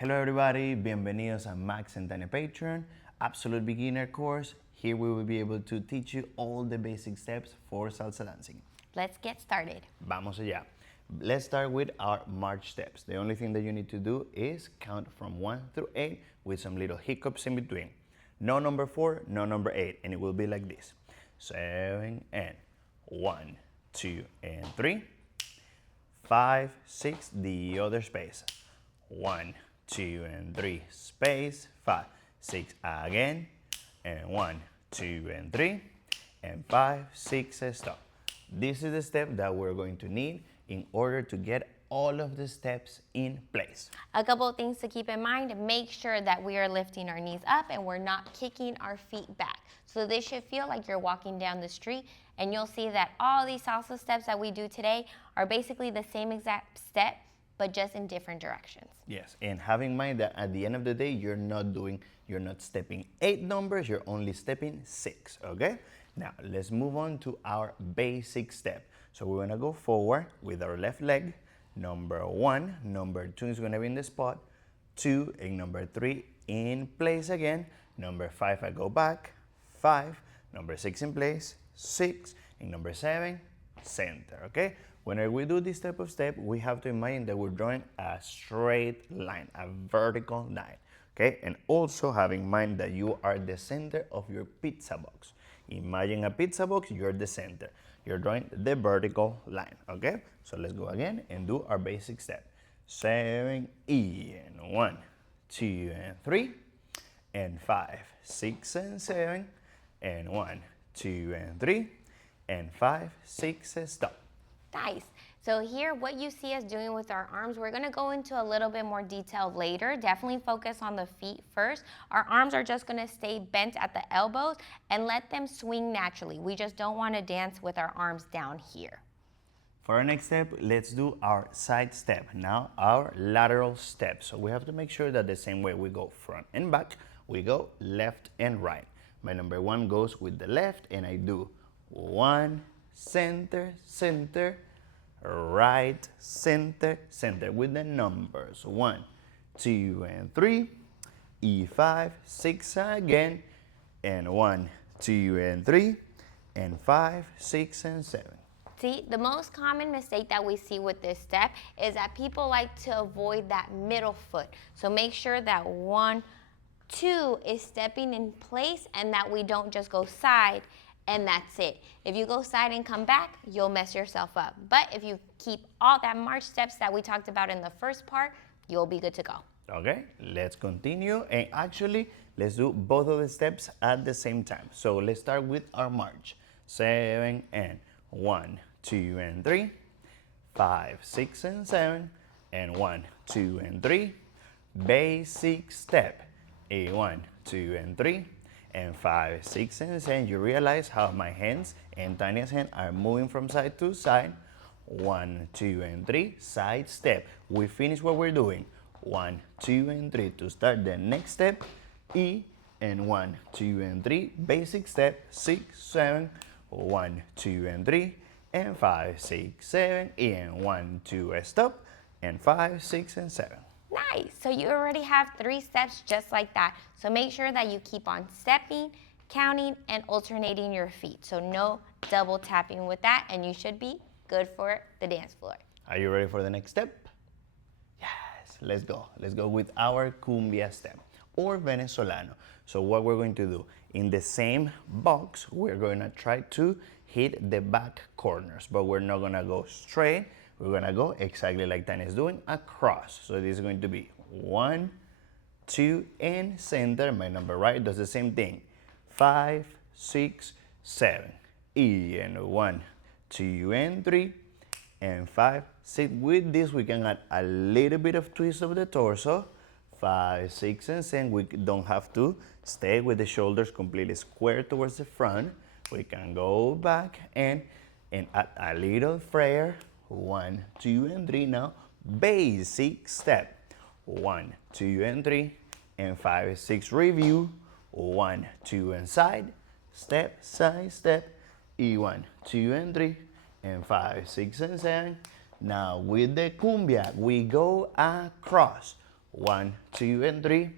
Hello everybody, bienvenidos a Max and Tanya Patreon, Absolute Beginner course. Here we will be able to teach you all the basic steps for salsa dancing. Let's get started. Vamos allá. Let's start with our march steps. The only thing that you need to do is count from 1 through 8 with some little hiccups in between. No number 4, no number 8, and it will be like this. 7 and 1, 2 and 3, 5, 6, the other space. 1, 2 and 3, space, 5, 6 again, and 1, 2 and 3, and 5, 6, stop. This is the step that we're going to need in order to get all of the steps in place. A couple of things to keep in mind. Make sure that we are lifting our knees up and we're not kicking our feet back. So this should feel like you're walking down the street, and you'll see that all these salsa steps that we do today are basically the same exact step, but just in different directions. Yes, and have in mind that at the end of the day, you're not stepping 8 numbers, you're only stepping 6, okay? Now, let's move on to our basic step. So we're gonna go forward with our left leg. Number 1, number 2 is gonna be in the spot, 2, and number 3 in place again. Number 5, I go back, 5, number 6 in place, 6, and number 7, center, okay? Whenever we do this type of step, we have to imagine that we're drawing a straight line, a vertical line, okay? And also have in mind that you are the center of your pizza box. Imagine a pizza box, you're the center. You're drawing the vertical line, okay? So let's go again and do our basic step. 7, E, and 1, 2, and 3, and 5, 6, and 7, and 1, 2, and 3, and 5, 6, stop. Nice. So here, what you see us doing with our arms, we're gonna go into a little bit more detail later. Definitely focus on the feet first. Our arms are just gonna stay bent at the elbows and let them swing naturally. We just don't wanna dance with our arms down here. For our next step, let's do our side step. Now our lateral step. So we have to make sure that the same way we go front and back, we go left and right. My number 1 goes with the left, and I do 1, center, center, right, center, center with the numbers 1, 2, and 3, E5, 6 again, and 1, 2, and 3, and 5, 6, and 7. See, the most common mistake that we see with this step is that people like to avoid that middle foot. So make sure that 1, 2 is stepping in place and that we don't just go side and that's it. If you go side and come back, you'll mess yourself up. But if you keep all that march steps that we talked about in the first part, you'll be good to go. Okay, let's continue, and actually, let's do both of the steps at the same time. So let's start with our march. 7 and 1, 2 and 3, 5, 6 and 7, and 1, 2 and 3. Basic step. 1, 2 and 3. And 5, 6, and 7. You realize how my hands and Tanya's hand are moving from side to side. 1, 2, and 3, side step. We finish what we're doing. 1, 2, and 3 to start the next step. E, and 1, 2, and 3, basic step. 6, 7, 1, 2, and 3, and 5, 6, 7, and 1, 2, stop, and 5, 6, and 7. Nice. So you already have 3 steps just like that. So make sure that you keep on stepping, counting, and alternating your feet. So no double tapping with that, and you should be good for the dance floor. Are you ready for the next step? Yes, let's go. Let's go with our cumbia step or venezolano. So what we're going to do, in the same box, we're going to try to hit the back corners, but we're not gonna go straight. We're gonna go exactly like Tanya is doing, across. So this is going to be 1, 2, and center. My number right does the same thing. 5, 6, 7. E, and 1, 2, and 3, and 5, 6. With this, we can add a little bit of twist of the torso. 5, 6, and 7. We don't have to stay with the shoulders completely square towards the front. We can go back and add a little flare. 1, 2, and 3 now. Basic step. 1, 2, and 3, and 5, 6 review. 1, 2, and side step, E1, 2, and 3, and 5, 6, and 7. Now with the cumbia, we go across. 1, 2, and 3,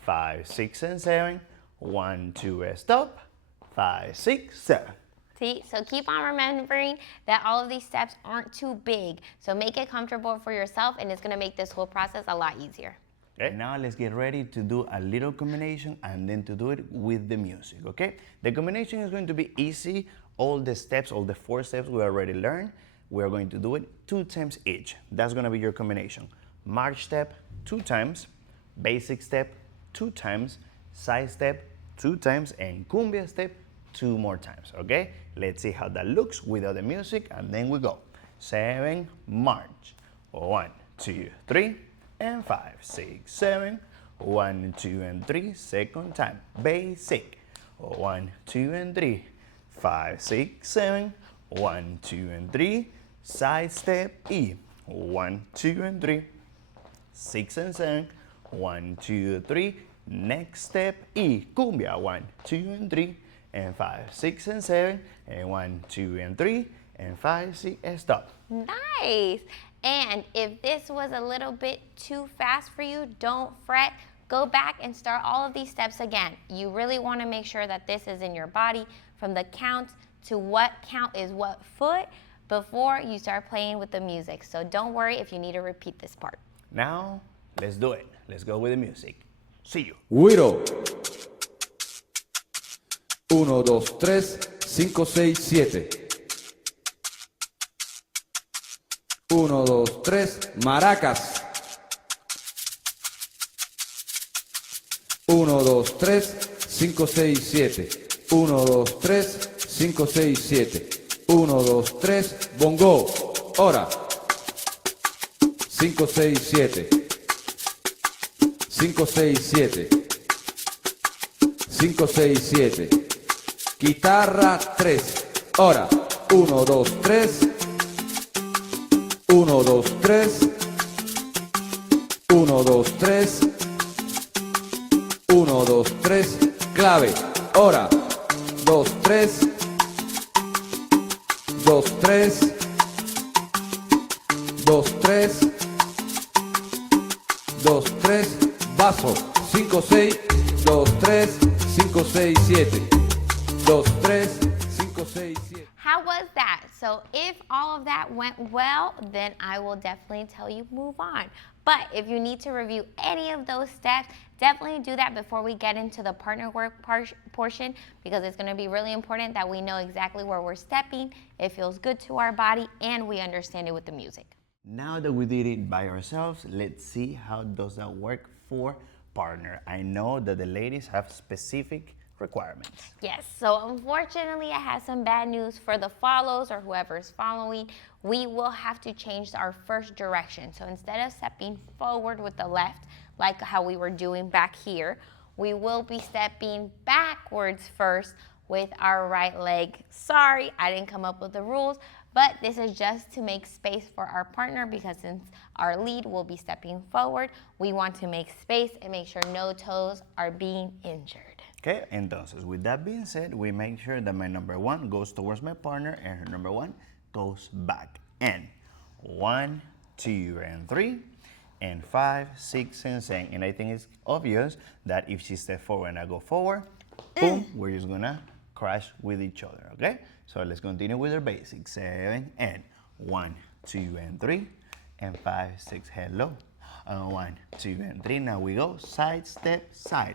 5, 6, and 7, 1, 2, stop, 5, 6, 7. See, so keep on remembering that all of these steps aren't too big. So make it comfortable for yourself, and it's gonna make this whole process a lot easier. Okay, now let's get ready to do a little combination and then to do it with the music, okay? The combination is going to be easy. All the steps, all the 4 steps we already learned, we're going to do it 2 times each. That's gonna be your combination. March step 2 times, basic step 2 times, side step 2 times, and cumbia step 2 more times, okay? Let's see how that looks without the music, and then we go. 7, march. 1, 2, 3, and 5, 6, 7. 1, 2, and 3, second time. Basic. 1, 2, and 3, 5, 6, 7. 1, 2, and 3, side step E. 1, 2, and 3, 6 and 7. 1, 2, 3, next step E. Cumbia. 1, 2, and 3, and 5, 6, and 7, and 1, 2, and 3, and 5, 6, stop. Nice. And if this was a little bit too fast for you, don't fret. Go back and start all of these steps again. You really want to make sure that this is in your body from the count to what count is what foot before you start playing with the music. So don't worry if you need to repeat this part. Now, let's do it. Let's go with the music. See you. Guiro. 1, 2, 3, 5, 6, 7. 1, 2, 3, maracas. 1, 2, 3, 5, 6, 7. 1, 2, 3, 5, 6, 7. 1, 2, 3, bongo. Ora. 5, 6, 7. 5, 6, 7. 5, 6, 7. Chitarra 3. Ora. 1, 2, 3. 1, 2, 3. 1, 2, 3. 1, 2, 3. Clave. Ora. 2, 3. 2, 3. 2, 3. 2, 3. Basso. 5, 6. 2, 3. 5, 6, 7. 2, 3. 5, 6, 7. How was that? So if all of that went well, then I will definitely tell you move on. But if you need to review any of those steps, definitely do that before we get into the partner work portion, because it's going to be really important that we know exactly where we're stepping, it feels good to our body, and we understand it with the music. Now that we did it by ourselves, let's see how does that work for partner. I know that the ladies have specific requirements. Yes, so unfortunately I have some bad news for the follows or whoever is following. We will have to change our first direction. So instead of stepping forward with the left, like how we were doing back here, we will be stepping backwards first with our right leg. Sorry, I didn't come up with the rules, but this is just to make space for our partner, because since our lead will be stepping forward, we want to make space and make sure no toes are being injured. Okay, entonces, with that being said, we make sure that my number 1 goes towards my partner and her number 1 goes back. And 1, 2, and 3, and 5, 6, and 7. And I think it's obvious that if she steps forward and I go forward, boom, we're just gonna crash with each other, okay? So let's continue with our basics. 7, and 1, 2, and 3, and 5, 6, hello. 1, 2, and 3, now we go side, step, side.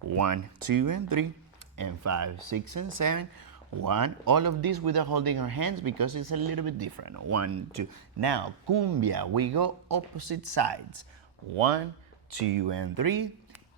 1, 2, and 3, and 5, 6, and 7. 1, all of this without holding our hands because it's a little bit different. 1, 2. Now, cumbia, we go opposite sides. 1, 2, and 3,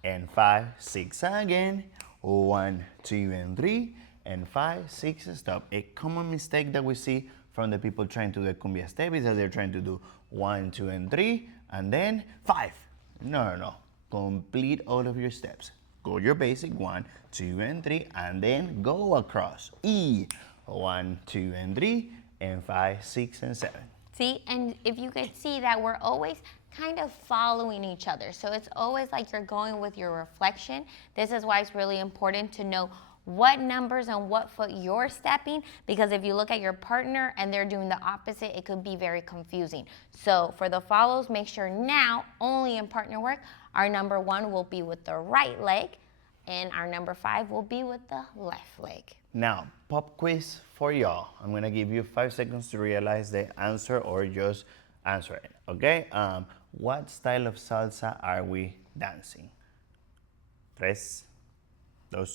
and 5, 6 again. 1, 2, and 3, and 5, 6, stop. A common mistake that we see from the people trying to do the cumbia step is that they're trying to do 1, 2, and 3, and then 5. No. Complete all of your steps. Go your basic 1, 2, and 3, and then go across. E, 1, 2, and 3, and 5, 6, and 7. See, and if you could see that we're always kind of following each other. So it's always like you're going with your reflection. This is why it's really important to know what numbers and what foot you're stepping, because if you look at your partner and they're doing the opposite, it could be very confusing. So for the follows, make sure now, only in partner work, our number 1 will be with the right leg, and our number 5 will be with the left leg. Now, pop quiz for y'all. I'm gonna give you 5 seconds to realize the answer or just answer it, okay? What style of salsa are we dancing? 3, 2,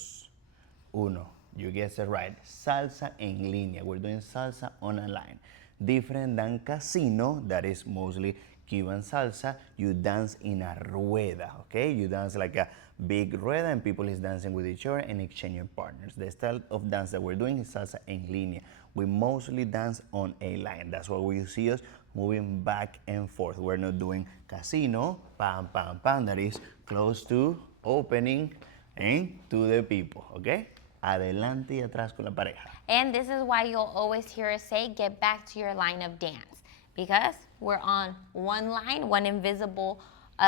1. You guessed it right. Salsa en línea. We're doing salsa on a line. Different than casino, that is mostly Cuban salsa. You dance in a rueda, okay? You dance like a big rueda and people is dancing with each other and exchanging partners. The style of dance that we're doing is salsa en línea. We mostly dance on a line. That's why you see us moving back and forth. We're not doing casino, pam, pam, pam, that is close to opening and to the people, okay? Adelante y atrás con la pareja. And this is why you'll always hear us say, get back to your line of dance. Because we're on one line, one invisible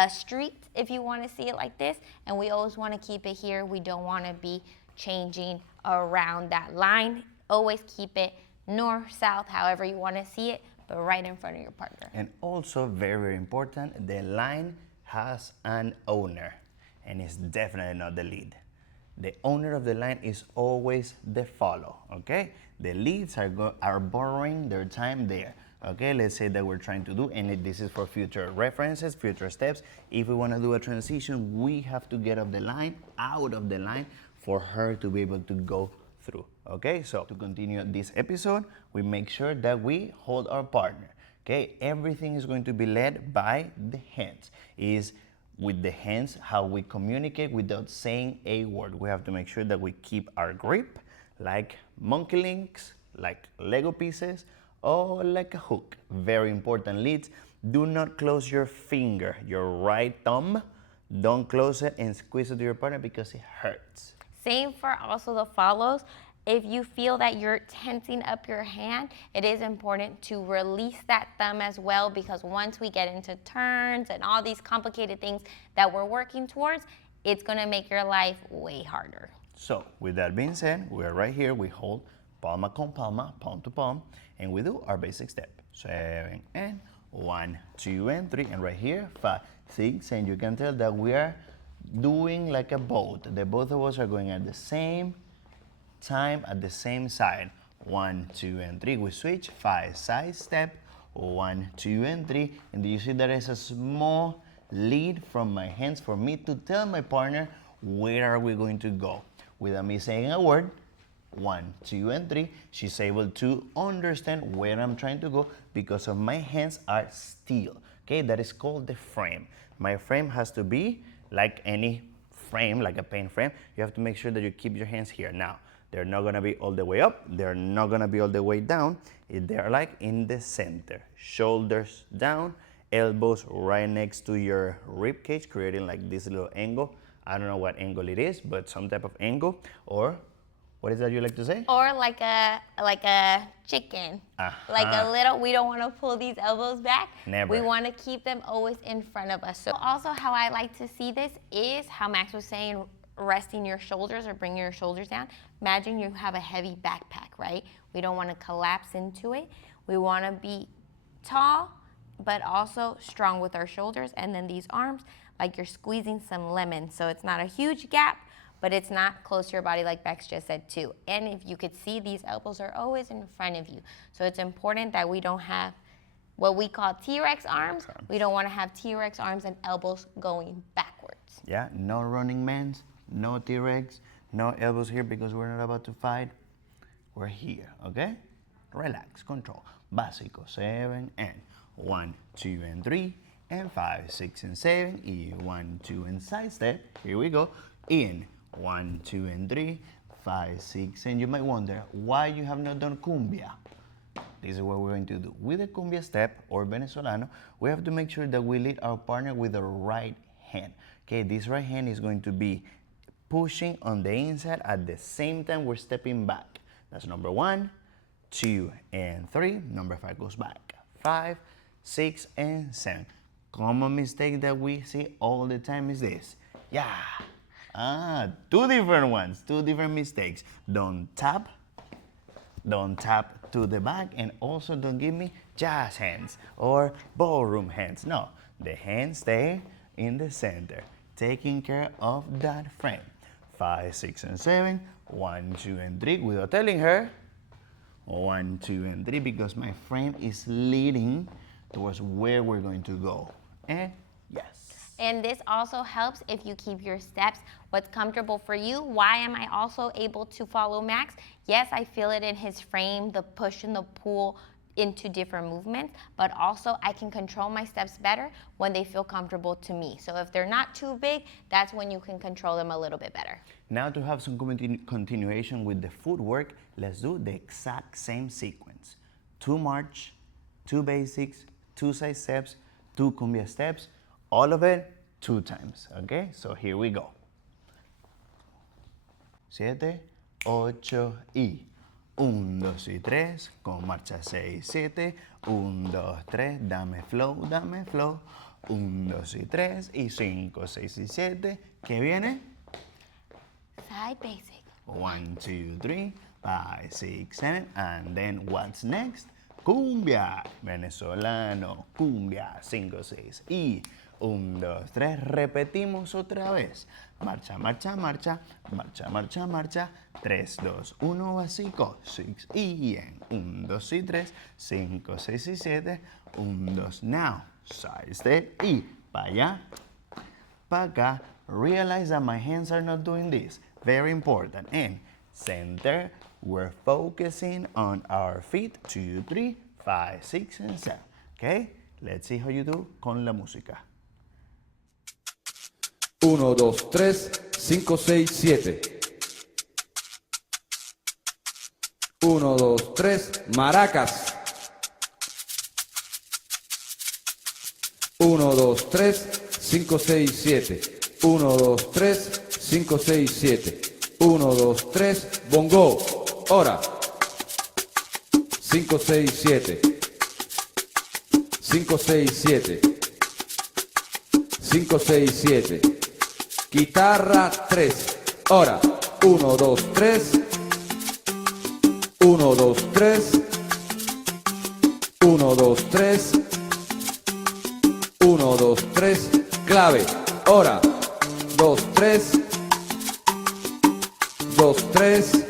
street, if you want to see it like this. And we always want to keep it here. We don't want to be changing around that line. Always keep it north, south, however you want to see it, but right in front of your partner. And also, very, very important, the line has an owner, and it's definitely not the lead. The owner of the line is always the follow, okay? The leads are borrowing their time there, okay? Let's say that we're trying to do, and this is for future references, future steps. If we want to do a transition, we have to get out of the line for her to be able to go through, okay? So to continue this episode, we make sure that we hold our partner, okay? Everything is going to be led by the hands. Is with the hands how we communicate without saying a word. We have to make sure that we keep our grip like monkey links, like Lego pieces, or like a hook. Very important leads. Do not close your finger, your right thumb. Don't close it and squeeze it to your partner because it hurts. Same for also the follows. If you feel that you're tensing up your hand, it is important to release that thumb as well, because once we get into turns and all these complicated things that we're working towards, it's gonna make your life way harder. So with that being said, we're right here. We hold palma con palma, palm to palm, and we do our basic step. 7 and 1, 2 and 3, and right here 5, 6, and you can tell that we are doing like a boat. The both of us are going at the same time at the same side. 1, 2 and 3. We switch 5 side step. 1, 2 and 3. And do you see there is a small lead from my hands for me to tell my partner where are we going to go without me saying a word. 1, 2 and 3. She's able to understand where I'm trying to go because of my hands are still. Okay, that is called the frame. My frame has to be like any frame, like a paint frame. You have to make sure that you keep your hands here. Now, they're not gonna be all the way up. They're not gonna be all the way down. They're like in the center. Shoulders down, elbows right next to your rib cage, creating like this little angle. I don't know what angle it is, but some type of angle. Or what is that you like to say? Or like a chicken. Like a little, we don't want to pull these elbows back. Never. We want to keep them always in front of us. So also how I like to see this is how Max was saying, resting your shoulders or bringing your shoulders down. Imagine you have a heavy backpack, right? We don't want to collapse into it. We want to be tall, but also strong with our shoulders. And then these arms, like you're squeezing some lemon. So it's not a huge gap, but it's not close to your body like Bex just said too. And if you could see, these elbows are always in front of you. So it's important that we don't have what we call T-Rex arms. We don't want to have T-Rex arms and elbows going backwards. Yeah, no running mans, no T-Rex, no elbows here because we're not about to fight. We're here, okay? Relax, control. Básico, 7 and 1, 2 and 3, and 5, 6 and 7, y 1, 2 and side step. Here we go. In 1, 2 and 3, 5, 6, and you might wonder why you have not done cumbia. This is what we're going to do. With the cumbia step or venezolano, we have to make sure that we lead our partner with the right hand. Okay, this right hand is going to be pushing on the inside at the same time we're stepping back. That's number 1, 2, and 3. Number 5 goes back. 5, 6, and 7. Common mistake that we see all the time is this. Yeah, Two different ones, two different mistakes. Don't tap to the back, and also don't give me jazz hands or ballroom hands. No, the hands stay in the center, taking care of that frame. 5, 6, and 7, 1, 2, and 3, without telling her. 1, 2, and 3, because my frame is leading towards where we're going to go. And yes. And this also helps if you keep your steps what's comfortable for you. Why am I also able to follow Max? Yes, I feel it in his frame, the push and the pull into different movements, but also I can control my steps better when they feel comfortable to me. So if they're not too big, that's when you can control them a little bit better. Now to have some continuation with the footwork, let's do the exact same sequence. 2 march, 2 basics, 2 side steps, 2 cumbia steps, all of it 2 times, okay? So here we go. 7, 8 y 1, 2 y 3, con marcha 6, 7, 1, 2, 3, dame flow, 1, 2 y 3 y 5, 6 y 7, ¿qué viene? Side basic. 1, 2, 3, 5, 6, 7, and then what's next? Cumbia, venezolano, cumbia, 5, 6 y 1, 2, 3, repetimos otra vez. Marcha, marcha, marcha, marcha, marcha, marcha, 3, 2, 1, básico, 6 y en 1, 2 y 3, 5, 6 y 7, 1, 2, now, side step y para allá, para acá. Realize that my hands are not doing this, very important. And center, we're focusing on our feet, 2, 3, 5, 6, and 7, okay? Let's see how you do con la música. 1, 2, 3, 5, 6, 7. 1, 2, 3, maracas. 1, 2, 3, 5, 6, 7. 1, 2, 3, 5, 6, 7. 1, 2, 3, bongo. Ahora. 5, 6, 7. 5, 6, 7. 5, 6, 7. Guitarra 3. Ahora. 1, 2, 3. 1, 2, 3. 1, 2, 3. 1, 2, 3. Clave. Ahora. 2, 3. 2, 3.